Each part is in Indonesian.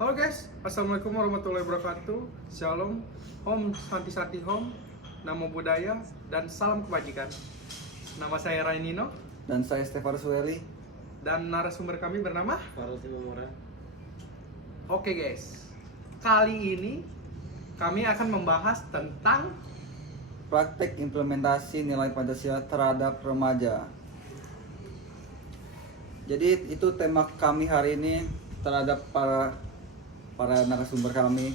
Halo guys, Assalamualaikum warahmatullahi wabarakatuh. Shalom, Om Santi Hom, Namo Buddhaya, dan salam kebajikan. Nama saya Rainino. Dan saya Stefanus Weli. Dan narasumber kami bernama Farul Timomora. Oke guys, kali ini kami akan membahas tentang Praktek implementasi nilai Pancasila terhadap remaja. Jadi itu tema kami hari ini terhadap para narasumber kami.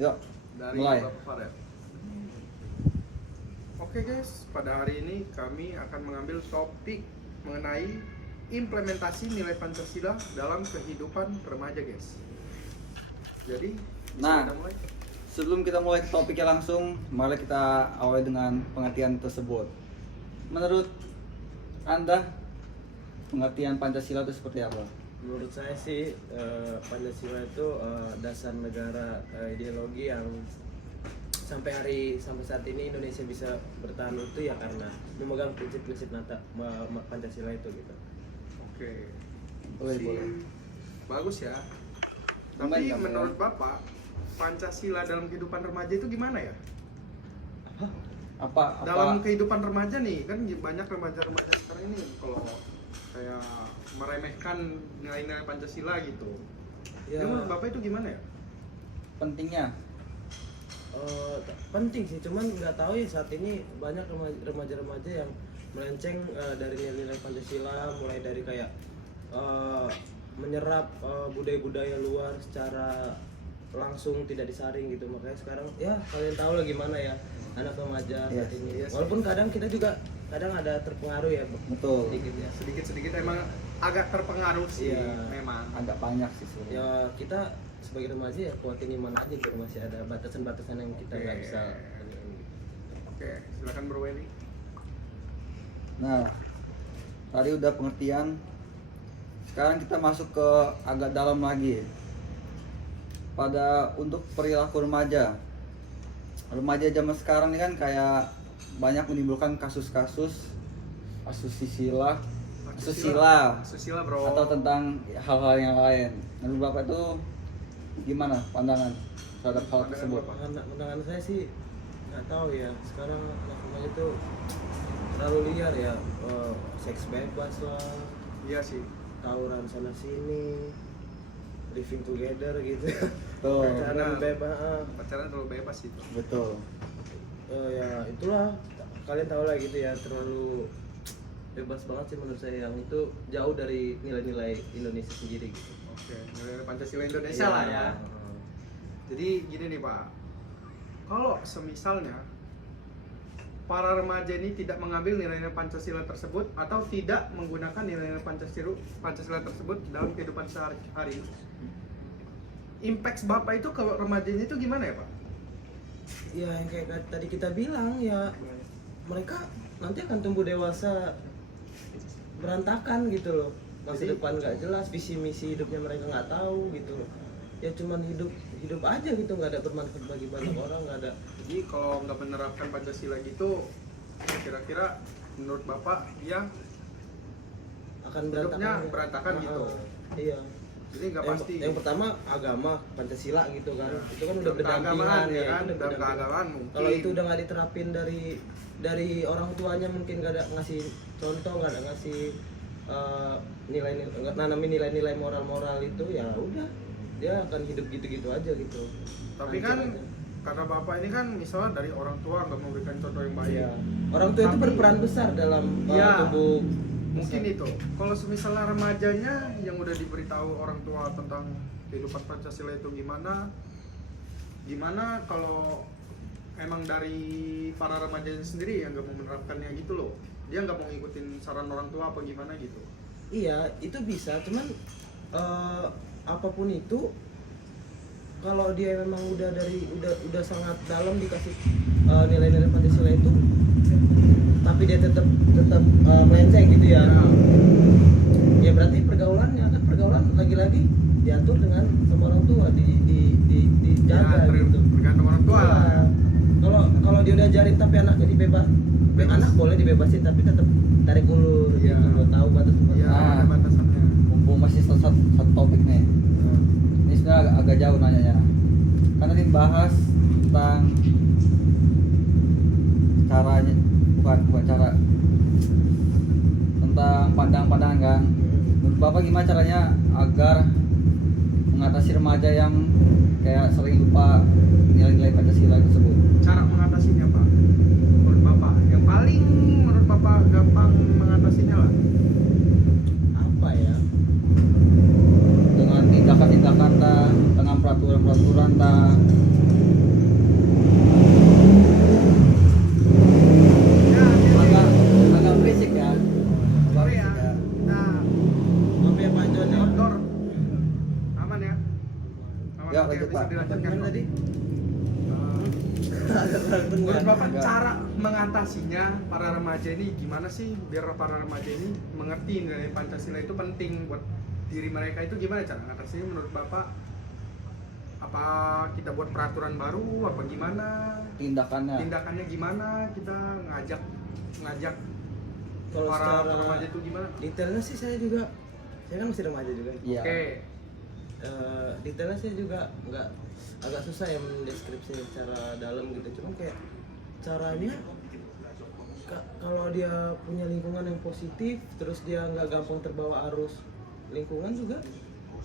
Yuk, dari mulai. Bapak Farel. Oke guys, pada hari ini kami akan mengambil topik mengenai implementasi nilai Pancasila dalam kehidupan remaja guys. Jadi, bisa Nah. kita mulai? Sebelum kita mulai ke topiknya langsung, mari kita awali dengan pengertian tersebut. Menurut Anda, pengertian Pancasila itu seperti apa? Menurut saya sih Pancasila itu dasar negara, ideologi yang sampai saat ini Indonesia bisa bertahan utuh ya karena memegang prinsip-prinsip Pancasila itu gitu. Oke. Boleh, Si- boleh. Bagus ya. Lumayan Tapi kan, menurut ya? Bapak, Pancasila dalam kehidupan remaja itu gimana ya? Apa Dalam kehidupan remaja nih, kan banyak remaja-remaja sekarang ini kalau kayak meremehkan nilai-nilai Pancasila gitu. Ya, Jadi menurut Bapak itu gimana ya? pentingnya? penting sih, cuman nggak tahu ya saat ini banyak remaja-remaja yang melenceng dari nilai-nilai Pancasila, mulai dari kayak menyerap budaya-budaya luar secara langsung tidak disaring gitu. Makanya sekarang ya kalian tahu lah gimana ya anak remaja saat Yes, ini. yes. Walaupun kadang kita juga ada terpengaruh ya Betul. sedikit ya. Sedikit-sedikit emang agak terpengaruh sih Iya. memang. Agak banyak sih sebenarnya. Ya kita sebagai remaja ya kuatin iman aja gitu, masih ada batasan-batasan yang kita nggak bisa. Oke, silakan Bro Wendy. Nah, tadi udah pengertian. Sekarang kita masuk ke agak dalam lagi. Untuk perilaku remaja. Remaja zaman sekarang ini kan kayak banyak menimbulkan kasus-kasus asusila Bro. atau tentang hal-hal yang lain. Menurut Bapak itu gimana pandangan terhadap hal Pandangan tersebut? Bapak. Pandangan saya sih nggak tahu ya, sekarang anak remaja itu terlalu liar ya, seks bebas lah, Iya sih. tawuran sana sini, living together gitu. Betul. Pacaran bebas. Pacaran terlalu bebas itu. Betul. Ya itulah, kalian tahu lah gitu ya, terlalu bebas banget sih menurut saya, yang itu jauh dari nilai-nilai Indonesia sendiri gitu. Oke, nilai Pancasila Indonesia lah ya. Jadi gini nih Pak, kalau semisalnya para remaja ini tidak mengambil nilai-nilai Pancasila tersebut atau tidak menggunakan nilai-nilai Pancasila tersebut dalam kehidupan sehari-hari, impact Bapak itu ke remajanya itu gimana ya Pak? Ya yang kayak tadi kita bilang ya, mereka nanti akan tumbuh dewasa berantakan gitu loh, masa Jadi- depan nggak jelas, visi misi hidupnya mereka nggak tahu gitu loh. Ya cuman hidup aja gitu, nggak ada bermanfaat bagi banyak orang, nggak ada. Jadi kalau nggak menerapkan Pancasila gitu, kira-kira menurut Bapak dia Akan hidupnya berantakan, berantakan gitu. Iya. Jadi nggak yang, pasti. yang pertama agama Pancasila gitu kan, Ya. itu kan udah Dalam berdampingan keagamaan, ya ya, kan? itu udah Dalam berdampingan. keagamaan mungkin. Kalau itu udah nggak diterapin dari orang tuanya, mungkin nggak ada ngasih contoh, nggak ada ngasih nilai-nilai, nggak nanamin nilai-nilai moral itu, ya udah dia akan hidup gitu-gitu aja gitu. Tapi Hancur kan aja. karena Bapak ini kan misalnya dari orang tua nggak memberikan contoh yang baik. Iya. Orang tua itu Tapi- berperan besar dalam Iya. tubuh. Mungkin itu. Kalau misalnya remajanya yang udah diberitahu orang tua tentang kehidupan Pancasila itu gimana kalau emang dari para remajanya sendiri yang nggak mau menerapkannya gitu loh, dia nggak mau ngikutin saran orang tua apa gimana gitu. Iya, itu bisa, cuman apapun itu, kalau dia memang udah sangat dalam dikasih nilai-nilai Pancasila itu, tapi dia tetap melenceng gitu ya. Ya berarti pergaulannya kan, pergaulan lagi-lagi diatur dengan sama orang tua, dijaga gitu. Tergantung orang tua lah. Iya. Kalau dia udah ajarin tapi anaknya anak boleh dibebasin tapi tetap tarik ulur Iya. gitu, lo tahu batas. Iya, ada batasannya. Mumpung masih satu topik nih. Ini maksudnya agak jauh nanyanya. Karena ini bahas tentang caranya, bukan cara, tentang pandangan kan. Menurut Bapak gimana caranya agar mengatasi remaja yang kayak sering lupa nilai-nilai Pancasila tersebut? Cara mengatasinya Pak, menurut Bapak yang paling menurut Bapak gampang mengatasinya lah Apa ya? Dengan tindakan-tindakan dengan peraturan-peraturan ya agak agak berisik ya. sorry ya. Nah, Apa ya Pak John ya? outdoor aman ya, aman. Ya, Oke, lanjut, bisa Pak. dilanjutkan Gimana tadi? Menurut Bapak Enggak. cara mengatasinya para remaja ini gimana sih biar para remaja ini mengerti nilai Pancasila itu penting buat diri mereka, itu gimana cara mengatasinya menurut Bapak? Apa kita buat peraturan baru apa gimana? Tindakannya. Tindakannya gimana? Kita ngajak Kalau para secara remaja itu gimana? detailnya sih saya kan masih remaja juga. Iya. Oke. Detailnya saya juga nggak, agak susah ya mendeskripsinya secara dalam gitu. Cuma kayak caranya kalau dia punya lingkungan yang positif, terus dia nggak gampang terbawa arus lingkungan juga,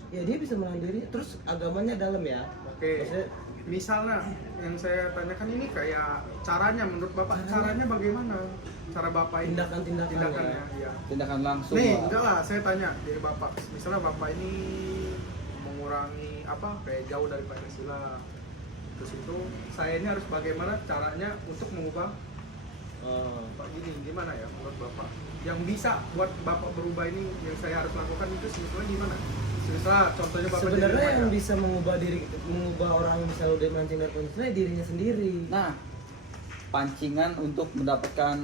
ya dia bisa mandiri. Terus agamanya dalam ya. Oke. Maksudnya, Misalnya yang saya tanyakan ini kayak caranya menurut Bapak, caranya bagaimana? Cara Bapak ini Tindakan-tindakannya. ya. Tindakan langsung Nih, lah. enggak lah, saya tanya dari Bapak. Misalnya Bapak ini mengurangi apa kayak jauh dari Pancasila. Terus itu saya ini harus bagaimana caranya untuk mengubah Pak gini, gimana ya menurut Bapak? Yang bisa buat Bapak berubah ini yang saya harus lakukan itu sebetulnya gimana? Misalnya contohnya Bapak jadi sebenarnya remaja. yang bisa mengubah orang misalnya udah mancing dari Pancasila ya dirinya sendiri. Nah, pancingan untuk mendapatkan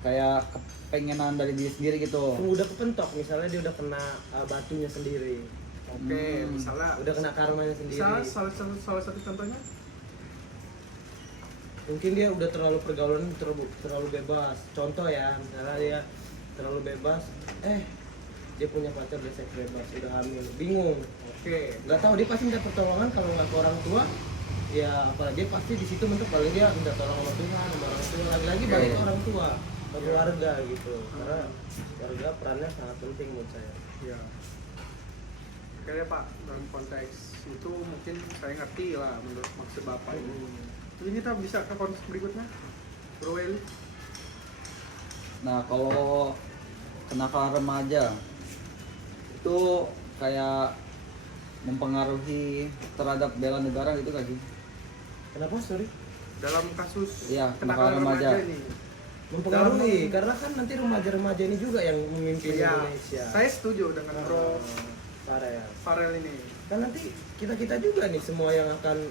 kayak kepengenan dari diri sendiri gitu. Udah kepentok, misalnya dia udah kena batunya sendiri, Oke, misalnya udah kena karmanya sendiri. misalnya salah satu contohnya Mungkin dia udah terlalu pergaulan terlalu bebas. Contoh ya, misalnya dia terlalu bebas, dia punya pacar, dia seks bebas, udah hamil, bingung, oke. nggak tahu, dia pasti minta pertolongan. Kalau nggak ke orang tua, ya apalagi dia pasti di situ mentok, paling dia minta tolong sama Tuhan, sama orang tua, lagi-lagi balik ke orang tua, ke keluarga gitu. Karena keluarga perannya sangat penting menurut saya. Ya. Oke deh Pak, dalam konteks itu mungkin saya ngerti lah menurut maksud Bapak ini. Jadi kita bisa ke konteks berikutnya, Bro Eli. Nah, kalau kenakalan remaja itu kayak mempengaruhi terhadap bela negara gitu kan sih? Kenapa, sorry? Dalam kasus Iya, kenakalan remaja. ini. Mempengaruhi, karena kan nanti remaja-remaja ini juga yang memimpin Iya, Indonesia. saya setuju dengan Bro Farel. Farel ini. Kan nanti kita juga nih semua yang akan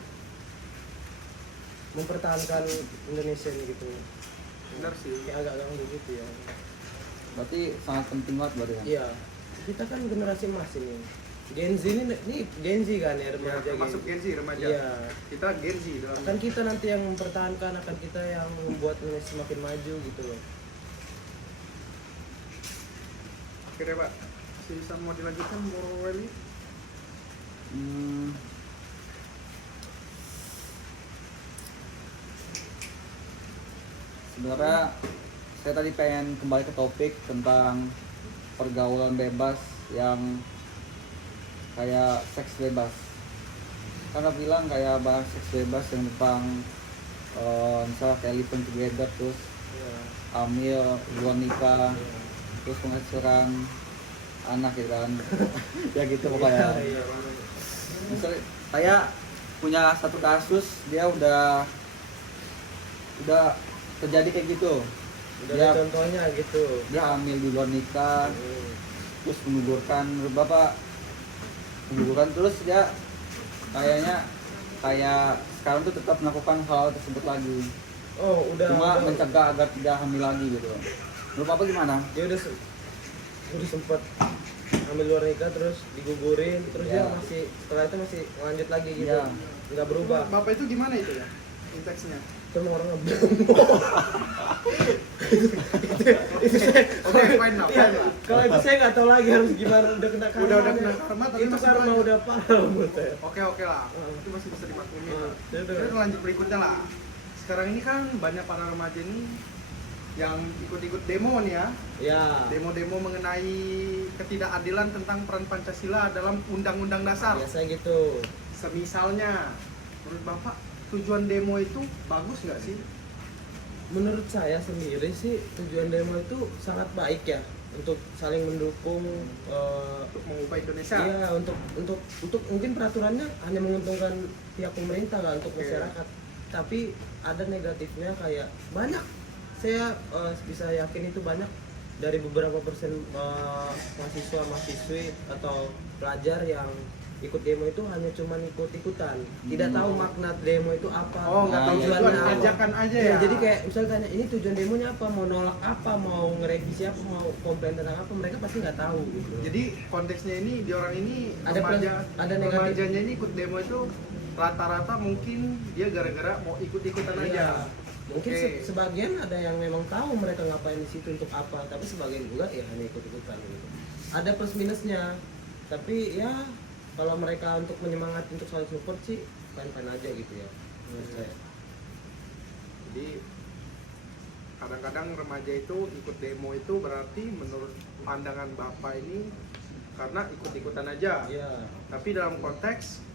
mempertahankan Indonesia ini gitu. Benar sih. Kayak agak ganggu gitu ya. Berarti sangat penting banget berarti kan? Iya, kita kan generasi emas ini. Gen Z ini Gen Z kan ya, Ya, remaja. termasuk Gen Z remaja. Iya. Kita Gen Z dalam. Akan kita nanti yang mempertahankan, akan kita yang membuat Indonesia semakin maju gitu loh. Oke deh Pak, masih bisa mau dilanjutkan Bro Eli? Hmm, sebenarnya saya tadi pengen kembali ke topik tentang pergaulan bebas yang kayak seks bebas. Karena bilang kayak bahas seks bebas yang tentang misalnya kayak living together, terus Iya. hamil, luar nikah, terus menghasilkan anak gitu kan. Ya gitu pokoknya. Iya. Misalnya saya punya satu kasus, dia udah terjadi kayak gitu. Udah Dia- ada contohnya gitu. Dia hamil di luar nikah, terus menggugurkan terus dia kayaknya kayak sekarang tuh tetap melakukan hal tersebut lagi, Oh, cuma udah. mencegah agar tidak hamil lagi gitu. Menurut apa gimana? Dia udah sempet ambil luar nikah, terus digugurin, terus dia Iya. masih setelah itu masih lanjut lagi gitu. Iya. Nggak berubah. Bapak itu gimana itu ya? Konteksnya. Cuma orang ngebom. Oke, fine lah, fine lah. Kalau itu saya nggak tahu lagi harus gimana, udah kena karma. Udah kena karma, tapi itu masih karma banyak. udah parah menurut saya. Oke lah, itu masih bisa dimaklumi. Ya udah. Kita lanjut berikutnya lah. Sekarang ini kan banyak para remaja ini yang ikut-ikut demo nih ya. Ya. Demo-demo mengenai ketidakadilan tentang peran Pancasila dalam Undang-Undang Dasar. Biasa gitu. Semisalnya, menurut Bapak, tujuan demo itu bagus nggak sih? Menurut saya sendiri sih tujuan demo itu sangat baik ya, untuk saling mendukung. Untuk mengubah Indonesia? Iya, untuk mungkin peraturannya hanya menguntungkan pihak pemerintah kan, untuk Oke. masyarakat. Tapi ada negatifnya, kayak banyak, saya bisa yakin itu banyak dari beberapa persen mahasiswa-mahasiswi atau pelajar yang ikut demo itu hanya cuma ikut-ikutan, tidak tahu makna demo itu apa. Oh, nggak tahu tujuannya tujuan, apa. ajakan aja Iya, ya? jadi kayak misalnya tanya ini tujuan demonya apa, mau nolak apa, mau ngerevisi apa, mau komplain tentang apa, mereka pasti nggak tahu gitu. Jadi konteksnya ini, di orang ini, Ada remaja, plus, ada negatif. remajanya ini ikut demo itu rata-rata mungkin dia gara-gara mau ikut-ikutan aja. Iya. Mungkin Oke. sebagian ada yang memang tahu mereka ngapain di situ untuk apa, tapi sebagian juga ya hanya ikut-ikutan gitu. Ada plus minusnya, tapi ya kalau mereka untuk menyemangati untuk saling support sih fine-fine aja gitu ya menurut saya. Jadi kadang-kadang remaja itu ikut demo itu berarti menurut pandangan Bapak ini karena ikut-ikutan aja. Iya. Tapi dalam konteks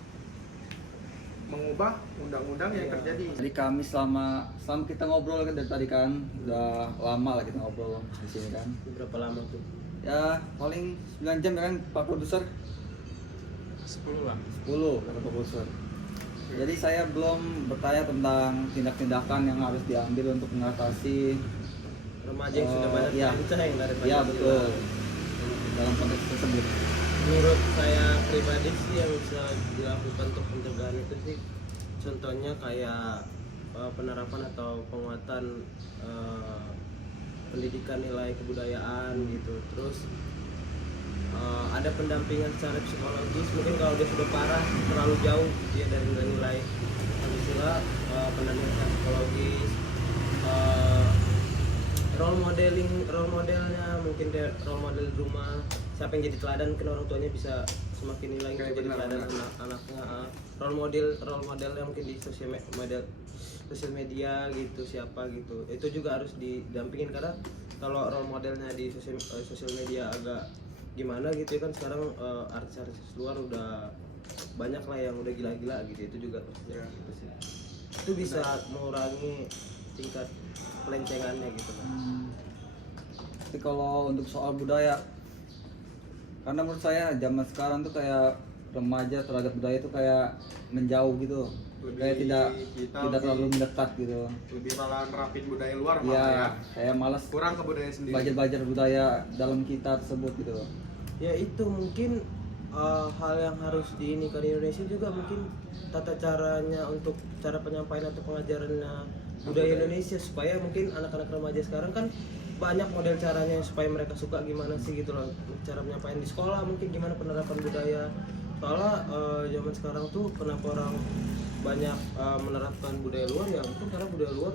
mengubah undang-undang yang Iya. terjadi. Jadi kami selama kita ngobrol kan dari tadi kan, udah lama lah kita ngobrol di sini kan. Berapa lama tuh? Ya paling 9 jam ya kan Pak Produser? 10 lah. 10 kata Pak Produser. Jadi saya belum bertanya tentang tindak-tindakan yang harus diambil untuk mengatasi Remaja yang sudah banyak iya. yang dari ya Pancasila. betul dalam konteks tersebut. Menurut saya pribadi sih yang bisa dilakukan untuk pencegahan itu sih, contohnya kayak penerapan atau penguatan pendidikan nilai kebudayaan gitu. Terus ada pendampingan secara psikologis, mungkin kalau dia sudah parah terlalu jauh dia dari nilai Pancasila, pendampingan secara psikologis, role modelnya mungkin dia role model di rumah, siapa yang jadi teladan, mungkin orang tuanya bisa semakin nilai Oke, untuk jadi benar, teladan benar. anaknya. Role modelnya mungkin di sosial media gitu, siapa gitu, itu juga harus didampingin, karena kalau role modelnya di sosial media agak gimana gitu ya kan, sekarang artis-artis luar udah banyak lah yang udah gila-gila gitu, itu juga Ya. itu bisa mengurangi tingkat pelencengannya gitu kan. Tapi kalau untuk soal budaya, karena menurut saya zaman sekarang tuh kayak remaja terhadap budaya itu kayak menjauh gitu, Lebih kayak tidak kita terlalu mendekat gitu. Lebih malah nerapin budaya luar malah Iya, ya. kayak malas Kurang ke budaya sendiri. belajar budaya dalam kita tersebut gitu. Ya itu mungkin hal yang harus diinikan di Indonesia juga, mungkin tata caranya untuk cara penyampaian atau pengajarannya budaya Indonesia, supaya mungkin anak-anak remaja sekarang kan banyak model caranya supaya mereka suka gimana sih gitu loh, cara penyampaian di sekolah, mungkin gimana penerapan budaya. Soalnya zaman sekarang tuh kenapa orang banyak menerapkan budaya luar, ya mungkin karena budaya luar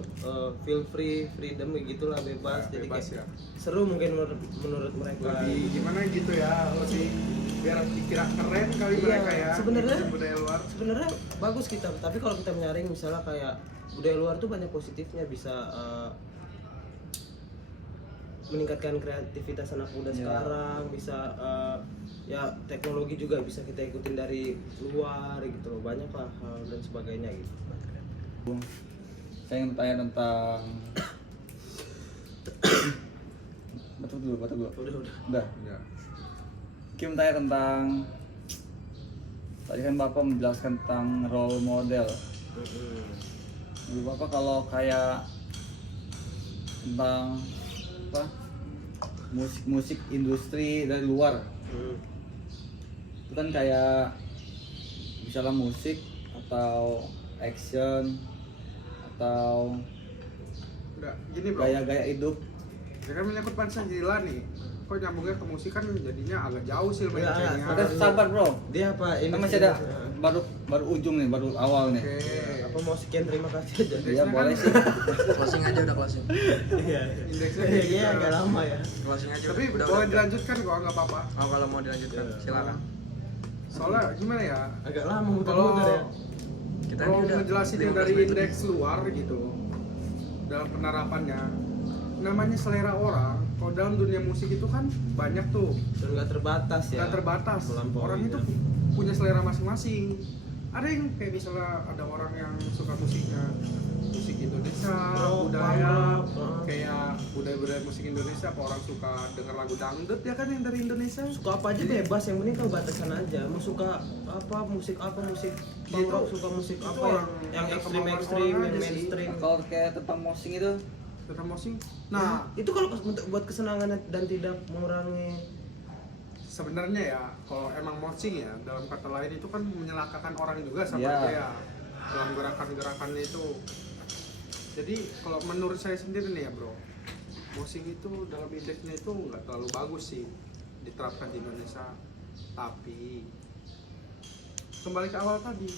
feel freedom gitu lah, bebas, jadi Bebas kayak ya. seru mungkin menurut mereka. Lebih gimana gitu ya, lebih biar dikira keren kali Iya, mereka ya. sebenarnya ngikutin budaya luar. sebenarnya bagus kita, tapi kalau kita menyaring misalnya kayak budaya luar tuh banyak positifnya, bisa meningkatkan kreativitas anak muda sekarang, bisa ya teknologi juga bisa kita ikutin dari luar gitu loh, banyak lah hal dan sebagainya gitu. Saya ingin bertanya tentang batuk dulu. Udah. Udah. Kim tanya tentang, tadi kan Bapak menjelaskan tentang role model. Menurut Bapak kalau kayak tentang apa, musik industri dari luar, itu kan kayak misalnya musik atau action atau Udah, gini bro. gaya-gaya hidup. Ya kan menyangkut Pancasila nih. Kok nyambungnya ke musik kan jadinya agak jauh sih Enggak, melencengnya. Ada sabar bro, Dia apa ini kan masih ada baru ujung nih, baru awal nih. Oke. Apa mau sekian terima kasih aja. Iya boleh sih. Closing aja udah closing. Iya. Indeksnya Iya agak lama ya. Closing aja. Tapi udah. boleh dilanjutkan kok, nggak apa-apa. Oh, kalau mau dilanjutkan Iya. silakan. Soalnya gimana ya? Agak lama Kalau muter-muter ya. Kita kalau ini udah ngejelasin yang 15 dari menit. indeks luar gitu, dalam penerapannya, namanya selera orang. Kalau dalam dunia musik itu kan banyak tuh, Dan nggak terbatas ya. nggak terbatas. Melampaui, Orang itu ya. punya selera masing-masing. Ada yang kayak misalnya ada orang yang suka musiknya musik Indonesia, Rock, budaya, rock, kayak budaya-budaya musik Indonesia. Apa orang suka denger lagu dangdut ya kan yang dari Indonesia. Suka apa aja bebas, yang penting tahu batasan aja. Mau suka apa musik punk rock, suka musik itu apa orang- yang orang ekstrim, orang yang aja sih. mainstream. Kalau kayak tentang mosing itu Tentang musik. Nah, Itu kalau untuk buat kesenangan dan tidak mengurangi. sebenarnya ya kalau emang moshing ya dalam kata lain itu kan menyelakakan orang juga sama Ya. dia dalam gerakan-gerakannya itu. Jadi kalau menurut saya sendiri nih ya bro, moshing itu dalam indeksnya itu nggak terlalu bagus sih diterapkan di Indonesia. Tapi kembali ke awal tadi,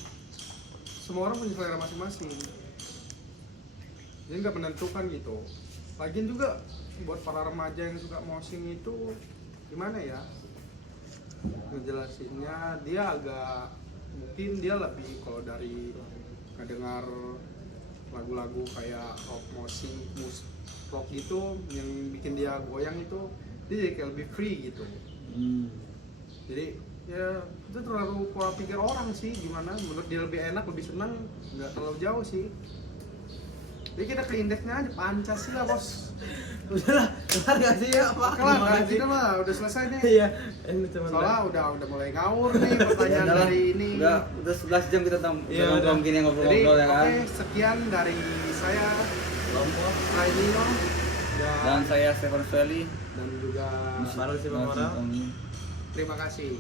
semua orang punya selera masing-masing, jadi nggak menentukan gitu. Lagian juga buat para remaja yang suka moshing itu gimana ya ngejelasinnya, dia agak mungkin dia lebih kalau dari ngedengar lagu-lagu kayak rock rock gitu yang bikin dia goyang itu, dia jadi kayak lebih free gitu. Jadi ya itu terlalu pola pikir orang sih, gimana menurut dia lebih enak, lebih senang, nggak terlalu jauh sih. Jadi kita ke indeksnya aja Pancasila bos. Udahlah, kelar nggak sih ya Pak? Kelar Terima kan kasih. kita mah udah selesai nih. Iya, ini cuma Soalnya udah mulai ngawur nih pertanyaan Udah lah, dari ini. udah 11 jam kita Iya, nongkrong udah. gini Jadi ngobrol-ngobrol ya kan. oke, sekian dari saya kelompok. Rainino Dan saya Stefan Sueli. dan juga Baru sih Bang Moral. terima kasih.